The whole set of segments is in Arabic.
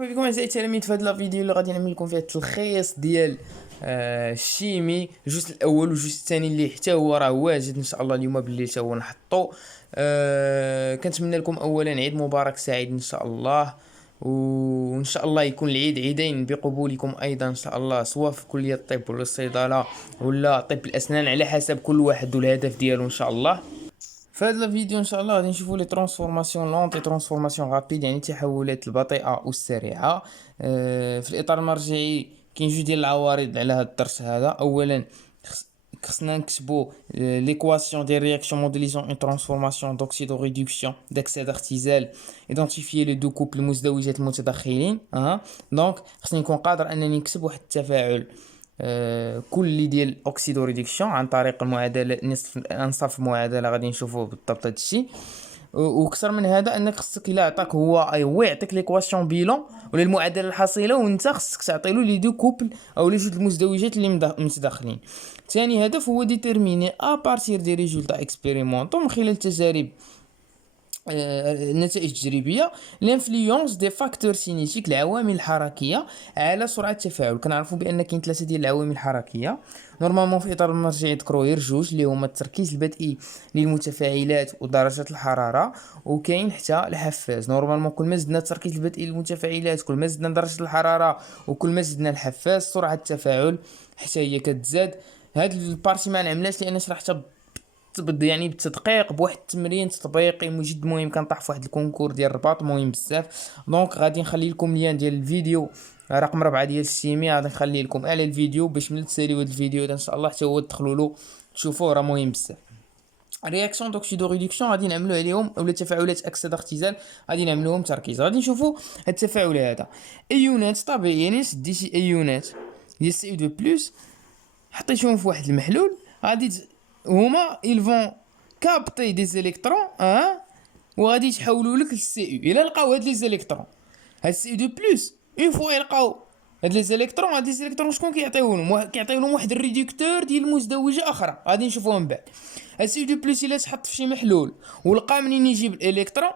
مرحبا بكم اعزائي التلاميذ في هذا الفيديو اللي غادي نعمل لكم فيه التلخيص ديال الشيمي الجزء الاول والجزء الثاني اللي حتى هو راه واجد ان شاء الله اليوم بالليل حتى هو نحطو. كنتمنى لكم اولا عيد مبارك سعيد ان شاء الله، وان شاء الله يكون العيد عيدين بقبولكم ايضا ان شاء الله، سواء في كلية الطب ولا الصيدلة ولا طب الاسنان، على حسب كل واحد والهدف ديالو ان شاء الله. في هذا الفيديو ان شاء الله غادي نشوفوا لي ترانسفورماسيون لونط اي ترانسفورماسيون رابيد، يعني التحولات البطيئه والسريعه. في الاطار المرجعي كاين جوج ديال العوارض على هذا الدرس هذا. اولا خصنا نكتبوا ليكواسيون ديال رياكسيون موديليزون اون ترانسفورماسيون دوكسيدو ريدكسيون داكسيد اختزال، ايدونتيفيي لو دو كوبل المزدوجات المتداخلين. دونك خصني نكون قادر انني نكتب واحد التفاعل كلي ديال اوكسيدو ريدكسيون عن طريق المعادله نصف انصاف المعادله، غادي نشوفوا بالضبط هذا الشيء. وكثر من هذا انك خصك الا عطاك هو يعطيك ليكواسيون بيلون ولا المعادله الحاصله، وانت خصك تعطي له لي دو كوبل او لي جوج المزدوجات اللي متداخلين. ثاني هدف هو ديتيرميني بارتير دي ريزولتا اكسبيريمونطو، من خلال تجارب النتائج التجريبيه، لانفلونس دي فاكتور سينيتيك العوامل الحركيه على سرعه التفاعل. كنعرفوا بان كاين ثلاثه ديال العوامل الحركيه نورمالمون في اطار المرجعي يذكروا غير جوج، اللي هما التركيز البدئي للمتفاعلات ودرجه الحراره، وكاين حتى الحفاز. نورمالمون كل ما زدنا التركيز البدئي للمتفاعلات، كل ما زدنا درجه الحراره، وكل ما زدنا الحفاز، سرعه التفاعل حتى هي كتزاد. هاد البارتي ما نعملهاش لان شرحتها يعني بالتدقيق بواحد التمرين تطبيقي جد مهم، كنطيح في واحد الكونكور ديال الرباط مهم بزاف. دونك غادي نخلي لكم ليان ديال الفيديو رقم 4 ديال الشيمي، غادي نخلي لكم على الفيديو باش ملي تساليو هذا الفيديو ان شاء الله حتى هو تدخلوا له تشوفوه، راه مهم بزاف. رياكسيون دوكسيدو ريدكسيون غادي نعملوا عليهم، اولا تفاعلات اكسده اختزال غادي نعملوهم تركيز. غادي نشوفوا هاد التفاعل هذا ايونات طبيعي، يعني سدي شي ايونات ديال سي او 2 بلس، حطيتهم في واحد المحلول، غادي هما ils vont capter des électrons وغادي يتحولوا لك للسي او. الا لقاو هاد لي زيليكترون، هاد سي او 2 بلس، اون فوا يلقاو هاد لي زيليكترون، هاد لي زيليكترون شكون كيعطيوهم؟ كيعطيوهم واحد الريدكتور ديال مزدوجه اخرى، غادي نشوفوها من بعد. هاد سي او 2 بلس الا تحط في شي محلول ولقى منين يجيب الالكترون،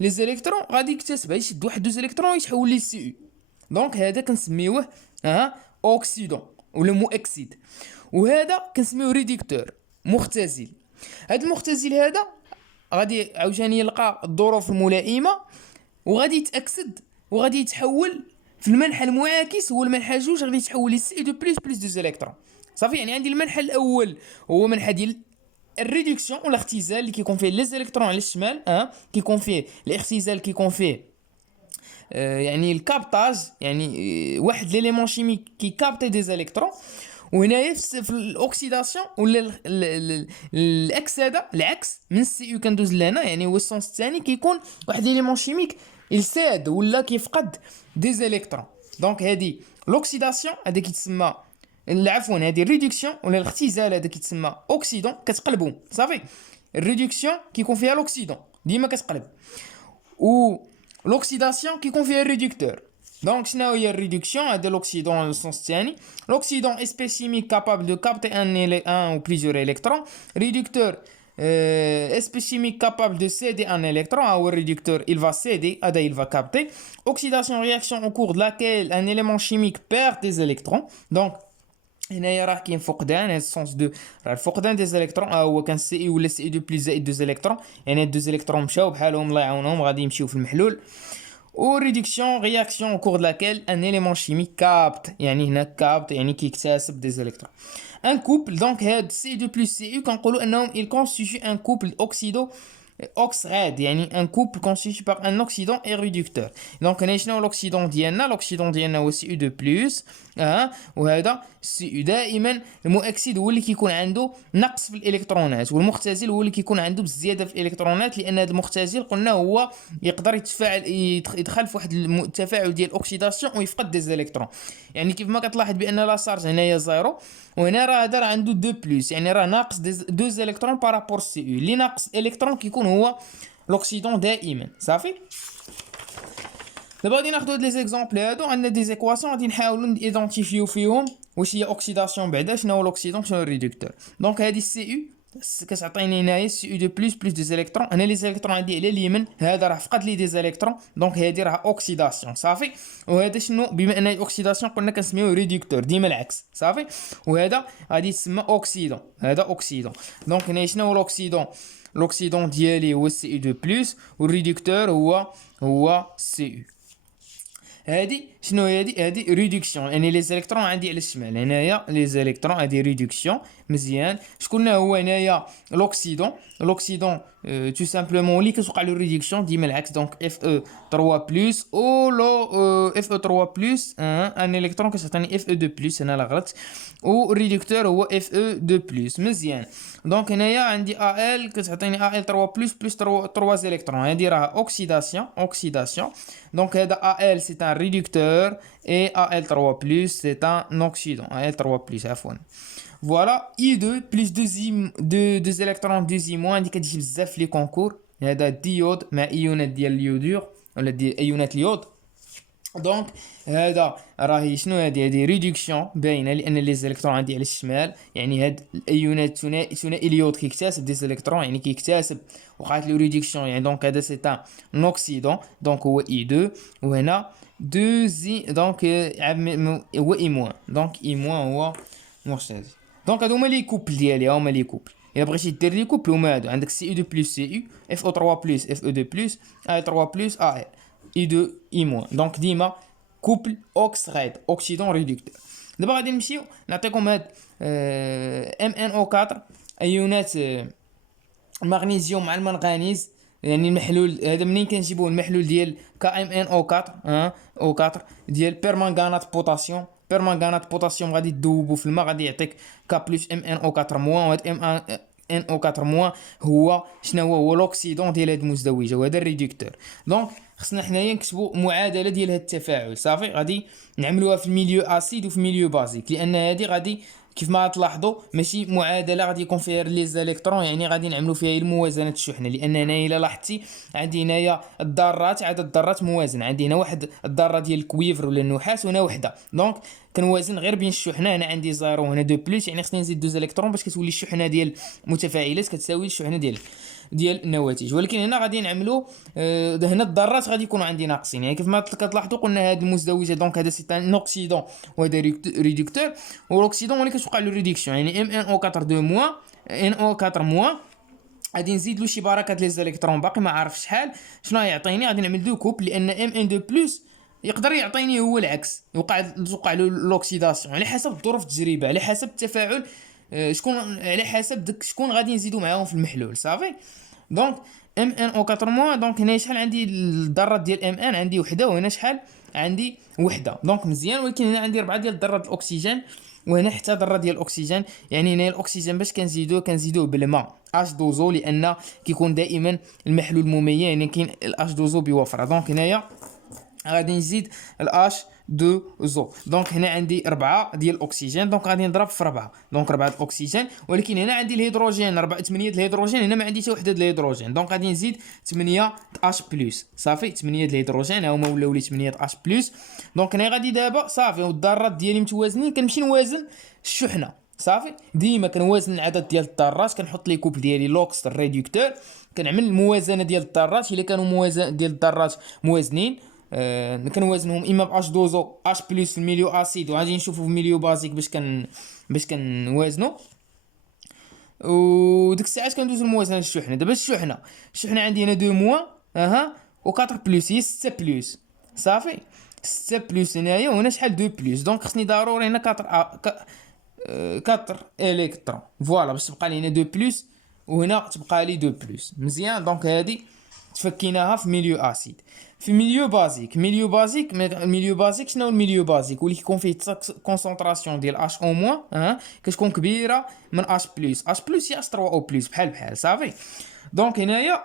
لي زيليكترون غادي يكتسبها، يشد واحد دو زيليكترون يتحول ليه السي او. دونك هذا كنسميوه اوكسيدون ولا مؤكسيد، وهذا كنسميوه ريدكتور مختزل. هذا المختزل هذا غادي عاوتاني يلقى الظروف الملائمه وغادي يتاكسد وغادي يتحول في المنحى المعاكس، هو المنحى جوج، غادي يتحول لي سي دو بلس دو زيليكترون. صافي، يعني عندي المنحى الاول هو منحى ديال الريدكسيون ولا اختزال اللي كيكون فيه لي زيليكترون على الشمال، كيكون فيه الاختزال، كيكون فيه يعني الكابتاج، يعني واحد ليليمون شيميك كي كابتي دي زيليكترون. وهنايا في الاوكسيداسيون ولا الاكسده العكس من السي او كندوز لهنا، يعني هو السونس الثاني كيكون واحد ليليمون شيميك يساد ولا كيفقد دي زيليكترون. دونك هذه الاوكسيداسيون هذا كيتسمى، عفوا هذه الريدكسيون ولا الاختزال هذا كيتسمى اوكسيدون، كتقلبهم. صافي، الريدكسيون كيكون فيها الاكسيدون ديما كتقلب، و l'oxydation qui confie un réducteur. Donc, sinon, il y a une réduction de l'oxydant dans le sens tiani. L'oxydant est spécifique capable de capter un ou plusieurs électrons. Réducteur est spécifique capable de céder un électron. Un réducteur, il va céder, il va capter. Oxydation, réaction au cours de laquelle un élément chimique perd des électrons. Donc, هنايا راه كاين فقدان، هذا السونس دو راه الفقدان دي زيليكترون هو كان سي اي ولا سي اي 2 بلس زائد دو زيليكترون، يعني هاد دو زيليكترون مشاو بحالهم الله يعاونهم غادي يمشيو في المحلول. و ريدكسيون رياكسيون او كور لاكيل ان اليمون شيميك كابت، يعني هنا كابت يعني كيكتسب دي زيليكترون. ان كوبل، دونك هاد سي 2 بلس سي او كنقولوا انهم il constitue un couple oxydo oxrad، يعني un couple constitué par un oxydant et réducteur. donc هنا شنو الاكسيدون ديالنا؟ الاكسيدون ديالنا هو سي او 2 بلس، وهذا سي او دائما المؤكسد هو اللي كيكون عنده نقص في الالكترونات، والمختزل هو اللي كيكون عنده بزياده في الالكترونات، لان هذا المختزل قلنا هو يقدر يتفاعل يدخل في واحد التفاعل ديال الاكسيداسيون ويفقد دي زيليكترون. يعني كيف ما كتلاحظ بان لا شارج هنايا زيرو، وهنا راه هذا راه عنده 2 بلس، يعني راه ناقص 2 الكترون بارابور سي او. اللي ناقص الكترون كيكون هو الاكسيدون دائما. صافي، دابا غادي ناخذ هاد لي زيكزامبل هادو، عندنا دي زيكواسيون غادي نحاولوا ايدونتيفيو فيهم واش هي اوكسيداسيون بعدا، شنو هو الاكسيدون، شنو هو الريدكتور. دونك هادي السي او كتعطيني هنايا سي او دو بلس بلس دي زيليكترون. انا لي زيليكترون عندي على اليمين، هذا راه فقد لي دي زيليكترون دونك هادي راه اوكسيداسيون صافي. وهذا شنو؟ بما ان اوكسيداسيون قلنا كنسميوه ريدكتور، ديما العكس صافي. وهذا غادي يتسمى اوكسيدون، هذا اوكسيدون. دونك هنا شنو هو الاوكسيدون؟ الاوكسيدون ديالي هو سي او دو بلس، والريدكتور هو سي او. هادي شنو هادي ريدكسيون، يعني لي زيليكترون عندي على الشمال هنايا لي زيليكترون، هادي ريدكسيون. مزيان. شكون هو هنايا الاوكسيدون؟ الاوكسيدون تو سامبلومون اللي كتوقع له ريدكسيون ديما العكس، دونك اف او 3 بلس او لو اف او 3 بلس ان الكترون كتعطيني اف او 2 بلس، انا لا غلطت. والريدكتور هو اف او 2 بلس. مزيان. دونك هنايا عندي ا ال كتعطيني ا ال 3 بلس بلس 3 زيليكترون، هادي راه اوكسيداسيون. دونك هذا ا ال سي ان ريدكتور et Al3 plus c'est un oxydant. Al3 plus عفوا. فوالا I2 بلس deux électrons 2i- اللي كتجي بزاف في لي كونكور. هذا ديود مع ايونات ديال اليودور ولا ديال ايونات اليود. دونك هذا راهي شنو هذه ريدكسيون باينه، لان لي زيليكترون عندي على الشمال، يعني هاد الايونات ثنائي اليود كيكتسب دي زيليكترون، يعني كيكتسب وقعت له ريدكسيون، يعني دونك هذا سي ان اوكسيدون دونك هو اي 2. وهنا دو زي دونك هو اي موان، دونك اي موان هو واش هادي. دونك هادو هما لي كوبل ديالي، هما لي كوبل. الا بغيتي دير لي كوبل هما هادو، عندك سي او 2 بلس سي او، اف او 3 بلس اف او 2 بلس، ا 3 بلس ا ال اي 2 اي موان. دونك ديما كوبل اوكس غايد اوكسيدون ريدكتور. دابا غادي نمشيو نعطيكم هاد ام ان او 4 ايونات المغنيسيوم مع المنغنيز، يعني المحلول هذا منين كنجيبوه؟ المحلول ديال كا ام ان او 4 او 4 ديال بيرمانغانات بوتاسيوم. بيرمانغانات بوتاسيوم غادي تذوبو في الماء، غادي يعطيك كا بلس ام ان او 4 موان. وهاد ام ان او 4 موان هو شنو هو الاكسيدون ديال هاد المزدوجه، وهذا الريدكتور. دونك خصنا حنايا نكتبوا معادله ديال هاد التفاعل صافي. غادي نعملوها في الميليو اسيد وفي الميليو بازيك، لان هادي غادي كيف ما تلاحظوا ماشي معادله غادي يكون فيها لي زاليكترون، يعني غادي نعملوا فيها الموازنه الشحنه. لان هنايا الا لاحظتي عندي هنايا الذرات، عدد الذرات موازن، عندي هنا واحد الذره ديال الكويفر ولا النحاس وهنا وحده، دونك كنوازن غير بين الشحنه. هنا عندي زيرو هنا دو بلس، يعني خصني نزيد 2 زاليكترون باش كتولي الشحنه ديال متفاعلات كتساوي الشحنه ديال النواتج. ولكن هنا غادي نعملوا هنا الذرات غادي يكونوا عندي ناقصين، يعني كيف ما كتلاحظوا قلنا هذه المزدوجه دونك هذا سي ان اوكسيدون وهذا ريدكتور. والاكسيدون اللي كتوقع له ريدكسيون، يعني ام ان او 4 2 موان ان او 4 موان. غادي نزيد له شي بركات لي زاليكترون باقي ما عارف شحال شنو يعطيني. غادي نعمل دو كوب، لان ام ان 2 بلس يقدر يعطيني هو العكس، توقع له لوكسيداسيون على حسب ظروف التجربه، على حسب التفاعل شكون، على حسب داك شكون غادي نزيدو معاهم في المحلول صافي. دونك ام ان او 4 موان، دونك هنا شحال عندي الذرات ديال ام ان؟ عندي وحده، وهنا شحال عندي وحده، دونك مزيان. ولكن هنا عندي 4 ديال ذرات الاكسجين، وهنا حتى ذره ديال الاكسجين. يعني هنا الاكسجين باش كنزيدوه بالماء اش دوزو، لان كيكون دائما المحلول مميز، يعني كاين الاش دوزو بوفره. دونك هنايا غادي نزيد الاش دو زو، دونك هنا عندي 4 ديال الاكسجين، دونك غادي نضرب في 4، دونك 4 الاكسجين. ولكن هنا عندي الهيدروجين 8 الهيدروجين، هنا ما عندي حتى وحده الهيدروجين، دونك غادي نزيد 8 اش بلس صافي. 8 الهيدروجين ها هما ولاو لي 8 اش بلس. دونك هنا غادي دابا صافي والذرات ديالي متوازنين، كنمشي نوازن الشحنه صافي. ديما كنوازن العدد ديال الذرات، كنحط لي كوب ديالي لوكس الريدكتور، كنعمل الموازنه ديال الذرات. الا كانوا موازن ديال الذرات موازنين كنوازنهم اما باش دوزو اش بلس في الميليو اسيد، وغادي نشوفوا في الميليو بازيك باش كنوازنوا. وديك الساعات كندوز الموازنه للشحنه. دابا الشحنه عندي هنا 2 موان و 4 بلس هي 6 بلس صافي. 6 بلس هنايا، وهنا شحال 2 بلس، دونك خصني ضروري هنا 4 الكترون فوالا باش تبقى لي هنا 2 بلس وهنا تبقى لي 2 بلس. مزيان. دونك هذه تفكيناها في ميليو اسيد. في ميليو بازيك، الميليو بازيك شنو هو الميليو بازيك؟ واللي كيكون فيه كونسونطراسيون ديال اش او موان كتكون كبيره من اش بلس. اش بلس هي اش 3 او بلس بحال صافي. دونك هنايا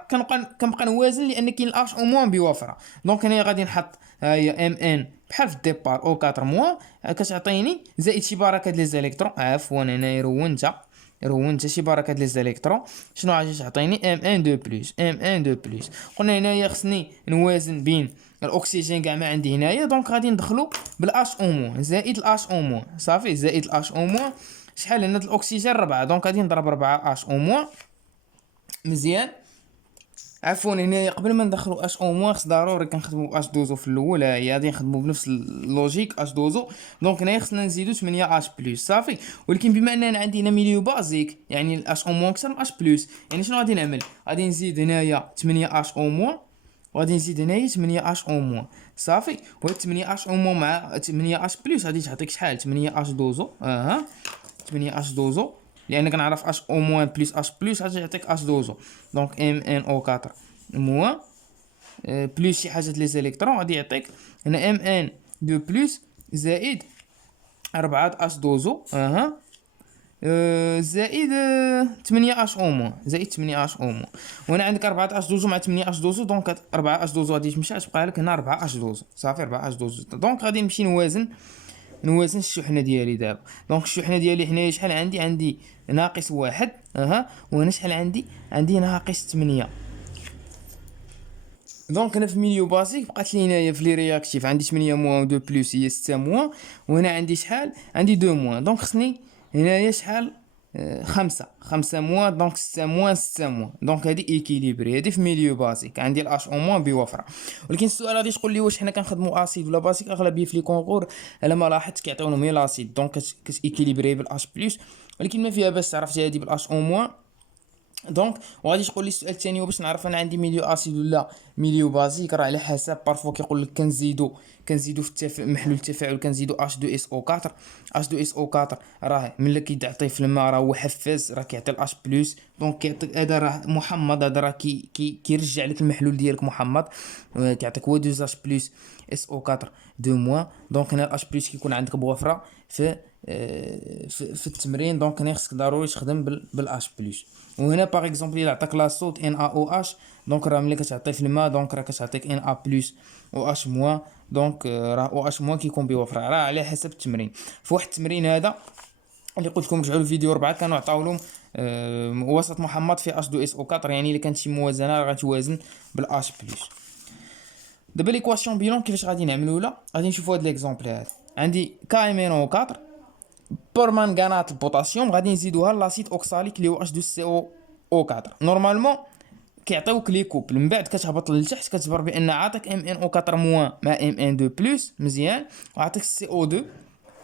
كنبقى نوازن، لان كاين الاش او موان بوفره. دونك هنايا غادي نحط ها هي ام ان بحال في الديبار او 4 موان كتعطيني زائد شي بركه لي زاليكترون. عفوا هنايا رونت شي بركه لي زاليكترون. شنو غادي تعطيني؟ ام ان 2 بلس قلنا هنايا خصني نوازن بين الاكسجين كاع ما عندي هنايا، دونك غادي ندخلو بالاش او موان زائد الاش او موان صافي. زائد الاش او موان شحال هنا الاكسجين 4، دونك غادي نضرب 4 اش او موان. مزيان. عفوا هنايا قبل ما ندخلو اش او موان خص ضروري كنخدمو اش دوزو في الاول، هي غادي نخدمو بنفس اللوجيك اش دوزو. دونك هنايا خصنا نزيدو 8 اش بلس صافي. ولكن بما ان انا عندي هنا ميليو بازيك يعني الاش او موان اكثر من اش بلس، يعني شنو غادي نعمل؟ غادي نزيد هنايا 8 اش او موان، وغادي نزيد هنايا 8 اش او موان صافي. وهاد 8 اش او موان مع 8 اش بلس غادي تعطيك شحال؟ 8 اش دوزو. 8 اش دوزو، لان كنعرف اش او موان بلس اش بلس غادي يعطيك اش دوزو. دونك ام ان او 4 موان بلس شي حاجه لي زيليكترون غادي يعطيك هنا ام ان دو بلس زائد 4 اش دوزو زائد 8 اش او موان، زائد 8 اش او موان. وهنا عندك 4 اش دوزو مع 8 اش دوزو، دونك 4 اش دوزو غادي تمشي تبقى لك هنا 4 اش دوزو صافي. 4 اش دوزو. دونك غادي نمشي نوازن الشحنه ديالي دابا. دونك الشحنه ديالي حنايا شحال عندي ناقص واحد وهنا شحال عندي ناقص 8. دونك انا في ميليو بازيك بقات لي هنايا في لي رياكتيف عندي 8 موان و 2 بلس هي 6 موان، وهنا عندي شحال؟ عندي 2 موان. دونك خصني هنايا شحال؟ 5 موان. دونك 6 موان 6 موان. دونك هادي ايكيليبري، هادي في ميليو بازيك عندي الاش او موان بوفره. ولكن السؤال غادي تقول لي واش حنا كنخدموا اسيد ولا بازيك؟ اغلبيه في لي كونغور على ما لاحظت كيعطيونهم غير لاسيد، دونك كتيكيليبري بالاش بلس. ولكن ما فيها باس عرفتي هادي بالاش او موان. دونك وغادي تقول لي السؤال الثاني باش نعرف انا عندي ميليو اسيد ولا ميليو بازيك. راه على حسب، بارفو كيقول لك كنزيدو في محلول التفاعل كنزيدو H2SO4. H2SO4 راه ملي كيتعطي في الماء راه هو حفاز، راه كيعطي الاش بلس. دونك كيعطيك هذا راه محمض، هذا راه كيرجع لك المحلول ديالك محمض، كيعطيك هو 2 اش بلس SO4 2 موان. دونك هنا الاش بلس كيكون عندك بوفره في التمرين. دونك هنا خصك ضروري تخدم بالاش بلس. وهنا باغ اكزومبل الا عطاك لاصوت NaOH، دونك راه ملي كتعطي في الماء دونك راه كتعطيك Na بلس OH موان. دونك راه OH موان كيكون بوفره، راه على حسب التمرين. في واحد التمرين هذا اللي قلت لكم رجعوا للفيديو 4 كانوا عطاو لهم وسط محمض في H2SO4، يعني الا كانت شي موازنه راه غتوازن بالاش بلس. دابا ليكواسيون بيلون كيفاش غادي نعملوا؟ لا غادي نشوفوا هذا ليكزومبل هذا. عندي KMnO4 برمانغانات البوتاسيوم غادي نزيدوها لاسيد اوكساليك اللي هو H2CO4. نورمالمون كيعطيوك لي كوبل، من بعد كتهبط لتحت كتبر بان عاطيك MnO4 موان مع Mn2 بلس مزيان، وعاطيك CO2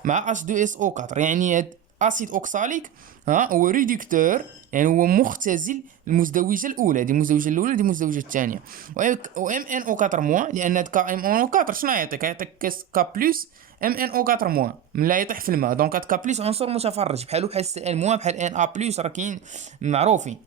مع H2SO4. يعني هاد اسيد اوكساليك هو ريدكتور، يعني هو مختزل المزدوجه الاولى. دي المزدوجه الاولى، دي المزدوجه الثانيه. و MnO4 موان لان هاد KMnO4 شنو يعطيك K بلس MnO4 موان من لا يطيح في الماء. دونك هاد K بلس عنصر متفرج بحال Cl موان بحال Na بلس، راه كاين معروفين.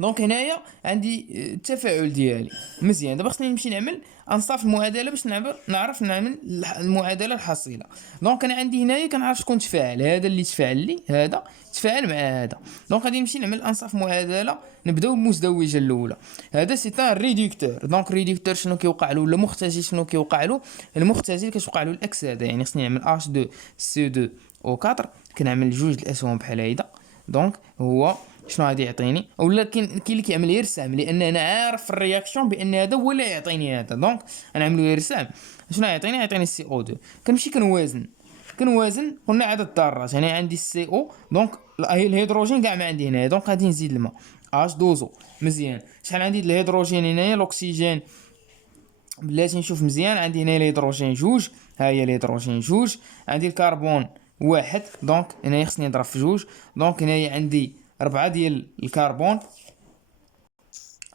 دونك هنايا عندي التفاعل ديالي مزيان. دابا خصني نمشي نعمل انصاف المعادله باش نعرف نعمل المعادله الحاصله. دونك انا عندي هنايا كنعرف شكون تفاعل، هذا اللي تفاعل لي، هذا تفاعل مع هذا. دونك غادي نمشي نعمل انصاف معادله. نبداو بالمزدوجه الاولى، هذا سي ان ريدكتور. دونك ريدكتور شنو كيوقع له؟ ولا مختزل شنو كيوقع له؟ المختزل كتوقع له الاكس هذا، يعني خصني نعمل H2CO2O4 كنعمل جوج الاسهم بحال هيدا. دونك هو شنو غادي يعطيني؟ ولا كاين اللي كيعمل يرسم، لان انا عارف في الرياكسيون بان هذا هو اللي يعطيني هذا. دونك انا نعملو يرسم. شنو يعطيني سي او 2. كنمشي كنوازن قلنا عدد الذرات. هنا عندي السي او، دونك الهيدروجين كاع ما عندي هنايا. دونك غادي نزيد الماء اش دوزو مزيان. شحال عندي الهيدروجين هنايا؟ الاكسجين بلاتي نشوف مزيان. عندي هنا الهيدروجين جوج، ها هي الهيدروجين جوج. عندي الكربون واحد، دونك هنايا خصني نضرب في جوج. دونك هنايا عندي 4 ديال الكربون.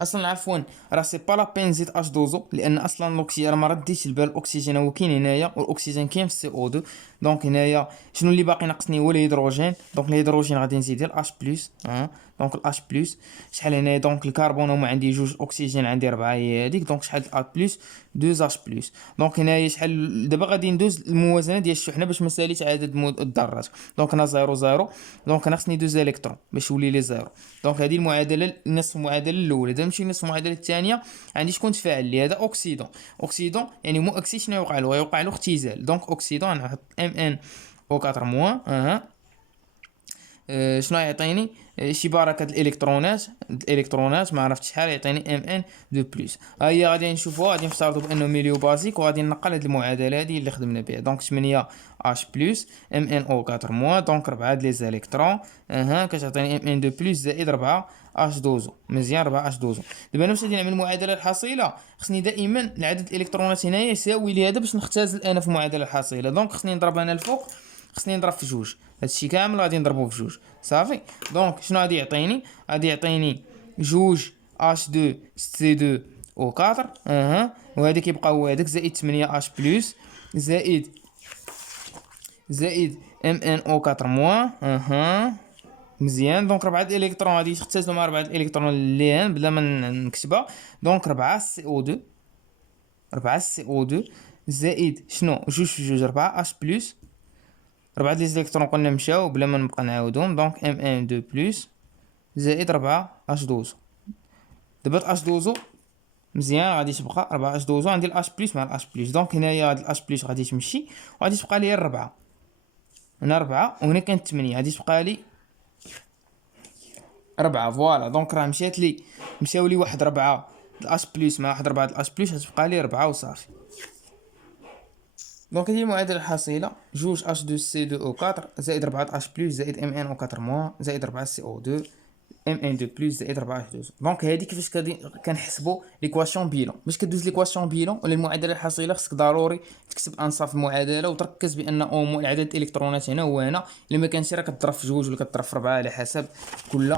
اصلا عفوا راه سي با لا بين نزيد اش دوزو، لان اصلا الاكسجين ما رديتش البال. الاكسجين هو كاين هنايا، والاكسجين كاين في سي او 2. دونك هنايا شنو اللي باقي ناقصني؟ هو الهيدروجين. دونك الهيدروجين غادي نزيد الاش بلس دونك الاش بلس شحال هنايا؟ دونك الكربون هما عندي جوج، الاكسجين عندي 4 هي هذيك. دونك شحال الاش بلس؟ 2 اش بلس. دونك هنايا شحال؟ دابا غادي ندوز الموازنه ديال الشحنه باش ما ساليش عدد الذرات. دونك انا 0 0. دونك انا خصني 2 الكترون باش يولي لي 0. دونك هذه المعادله، نصف المعادله الاولى. دابا نمشي نصف المعادله الثانيه. عندي شكون تفاعل لي؟ هذا اوكسيدون يعني مو اكسي. شنو يوقع له؟ يوقع له اختزال. دونك اوكسيدون نحط MnO4 موان شنو يعطيني؟ شي بركه الالكترونات ما عرفتش شحال، يعطيني ام ان دو بلس. ها هي غادي نشوفوها، غادي نفترضوا بانه ميليو بازيك، وغادي نقل هاد المعادله هادي اللي خدمنا بها. دونك 8 اش بلس ام ان او 4 موان، دونك 4 د لي زاليكترون، اها كتعطيني ام ان دو بلس زائد 4 اش دوزو. مزيان، 4 اش دوزو. دابا انا باش غادي نعمل المعادله الحاصله، خصني دائما العدد الالكترونات هنايا يساوي لي هذا باش نختزل انا في المعادله الحاصله. دونك خصني نضرب انا الفوق، خصني نضرب في جوج، هادشي كامل غادي نضربوه في جوج صافي. دونك شنو غادي يعطيني؟ غادي يعطيني جوج اش 2 سي 2 او 4، وهذا كيبقى هو هذاك زائد 8 اش بلس زائد ام ان او 4 موان، مزيان. دونك 4 الالكترون غادي يختزلوا مع 4 الالكترون اللي هان بلا ما نكتبها. دونك 4 سي او 2، 4 سي او 2 زائد شنو؟ جوج في جوج 4 اش بلس 4 ديال الالكترون قلنا مشاو بلا ما نبقى نعاودهم. دونك ام ان 2 بلس زائد 4 اش دوزو. دابا اش دوزو مزيان غادي تبقى 4 اش دوزو، عندي الاش بلس مع الاش بلس. دونك هنايا هاد الاش بلس غادي تمشي وغادي تبقى لي الربعة، هنا 4 وهنا كانت 8، غادي تبقى لي 4. فوالا دونك راه مشات لي، مشاو لي واحد 4 الاش بلس مع واحد 4 الاش بلس، غتبقى لي 4 وصافي. دونك هذه المعادله الحاصله، جوج اش 2 سي 2 او 4 زائد 4 اش بلس زائد ام ان او 4 موان زائد 4 سي او 2 ام ان 2 بلس زائد 4 اش 2. دونك هذه كيفاش كنحسبوا ليكواسيون بيلون. باش كدوز ليكواسيون بيلون ولا المعادله الحاصله، خصك ضروري تكتب انصاف المعادله وتركز بان اومو العدد الالكترونات هنا هو هنا، الا ما كانش راه كتضرب في جوج ولا كتضرب في 4 على حسب كل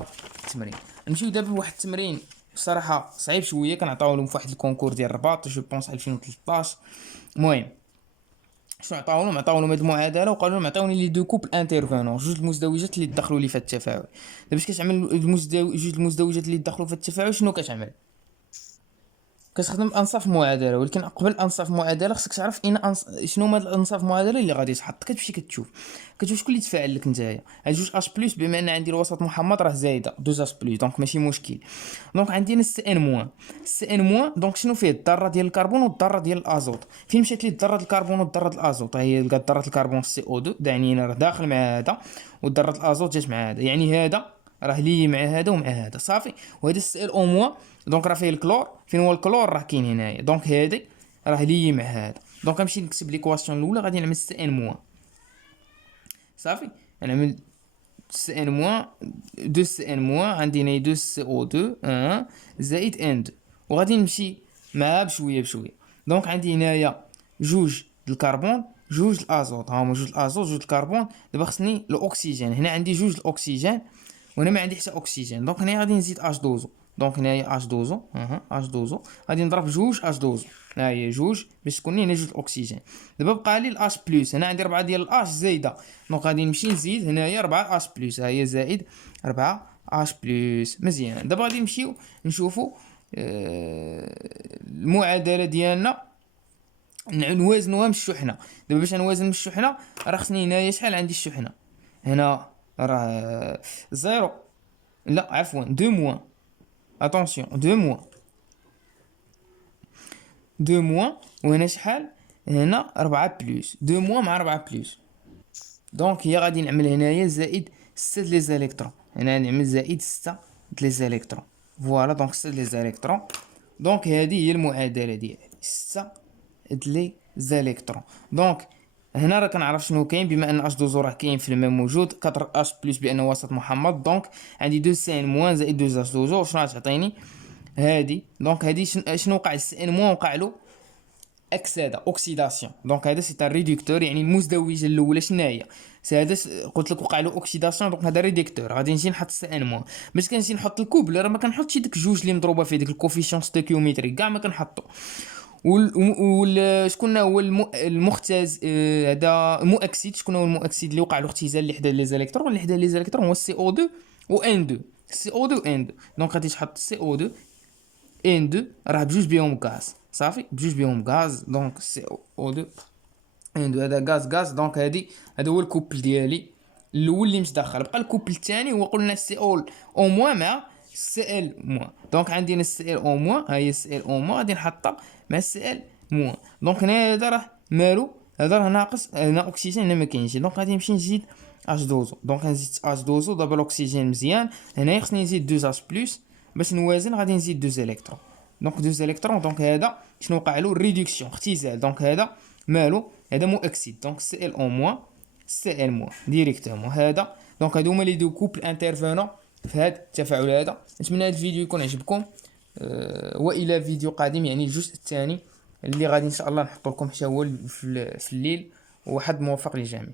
تمرين. نمشيو دابا لواحد التمرين بصراحه صعيب شويه، كنعطيو لهم في واحد الكونكور ديال الرباط جو بونس 2013. المهم شنو عطاو لهم؟ عطاو لهم هاد المعادله وقالوا لهم عطاوني لي دو كوبل انترفينون، جوج المزدوجات اللي دخلوا لي في التفاعل. دابا باش كتعمل جوج المزدوجات اللي دخلوا في التفاعل شنو كتعمل؟ كتخدم بانصاف المعادله، ولكن قبل انصاف المعادله خصك تعرف شنو هما الانصاف المعادله اللي غادي تحط. كتمشي كتشوف شكون اللي تفاعل لك نتايا. هاد جوج اش بلس بما ان عندي الوسط محمض راه زايده 2 اش بلس، دونك ماشي مشكل. دونك عندي السي ان موان، السي ان موان دونك شنو فيه؟ الذره ديال الكربون والذره ديال الازوت. فين مشات لي الذره الكربون والذره الازوت؟ هي لقات ذره الكربون سي او 2 يعني راه داخل مع هذا، والذره الازوت جات مع هذا، يعني هذا راه لي مع هذا ومع هذا صافي. وهذا السي ال او موان دونك راه فيه الكلور، فين هو الكلور؟ راه كاين هنايا، دونك هادي راه لي مع هذا. دونك غنمشي نكتب ليكواسيون الاولى، غادي نعمل سي ان موان صافي. نعمل سي ان موان 2 سي ان موان، عندي هنا 2 سي او 2 زائد ان 2، وغادي نمشي معها بشويه بشويه. دونك عندي هنايا جوج الكربون جوج الازوت، ها هما جوج الازوت جوج الكربون. دابا خصني الاكسجين، هنا عندي جوج الاكسجين وهنا ما عندي حتى اكسجين. دونك هنا غادي نزيد اش دوزو، دونك هنايا اش دوزو اش دوزو غادي نضرب جوج اش دوزو، ها هي جوج باش تكون لي هنا جوج الاكسجين. دابا بقى لي الاش بلس، هنا عندي 4 ديال الاش زايده، دونك غادي نمشي نزيد هنايا 4 اش بلس، ها هي زائد 4 اش بلس. مزيان. دابا غادي نمشيو نشوفوا المعادله ديالنا نوازنوها من الشحنه. دابا باش نوازن من الشحنه راه خصني هنايا شحال عندي الشحنه؟ هنا راه زيرو، لا عفوا 2 موان، اتونسيون 2 موان 2 موان، وهنا شحال؟ هنا 4 بلس 2 موان مع 4 بلس. دونك هي غادي نعمل هنايا زائد 6 لي زاليكترون، هنا نعمل زائد 6 لي زاليكترون. فوالا دونك 6 لي زاليكترون. دونك هذه هي المعادله ديالي 6 لي زاليكترون. دونك هنا راه كنعرف شنو كاين، بما ان اش دوزو راه كاين في الماء موجود 4 اش بلس بانه وسط محمض. دونك عندي 2 سي ان موان زائد 2 اش دوزو، شنو غتعطيني هادي؟ دونك هادي شنو وقع؟ السي ان موان وقع له اكسده اوكسيداسيون. دونك هذا سي ان ريدكتور، يعني المزدوجه الاولى شنو هي؟ هذا قلت لك وقع له اوكسيداسيون، دونك هذا ريدكتور. غادي نجي نحط سي ان موان. باش كنجي نحط الكوبل راه ما كنحطش ديك جوج اللي مضروبه في ديك الكوفيشون ستوكيومتري كاع ما كنحطو. شكون هو المختز هذا المؤكسد؟ شكون هو المؤكسد اللي وقع له اختزال اللي حدا لي زالكترون؟ اللي حدا لي زالكترون هو سي او 2 و ان 2، سي او 2 و ان 2. دونك غادي تحط سي او 2 ان 2 راه بجوج بيهم غاز صافي، بجوج بيهم غاز. دونك سي او 2 ان 2 هذا غاز. دونك هذا هو الكوبل ديالي الاول اللي متدخل. بقى الكوبل الثاني هو قلنا سي او او موان مع سي ال موان. دونك عندنا السي ال او موان، ها هي السي ال او موان غادي نحطها مع السي ال موان. دونك هنا هذا راه مالو، هذا راه ناقص، هنا اكسجين هنا ما كاينش. دونك غادي نمشي نزيد اش دوزو. دونك نزيد اش دوزو. دابا الاكسجين مزيان، هنايا خصني نزيد 2 اش بلس باش نوازن، غادي نزيد 2 الكترون. دونك 2 الكترون، دونك هذا شنو وقع له؟ ريدكسيون، اختزال. دونك هذا مالو؟ هذا مؤكسد، دونك سي ال او موان سي ال موان ديريكتومون هذا. دونك هادو هما لي دو كوبل انترفينون في هذا التفاعل هذا. نتمنى هذا الفيديو يكون عجبكم، والى فيديو قادم يعني الجزء الثاني اللي غادي ان شاء الله نحط لكم حتى هو في الليل. وحد موفق للجميع.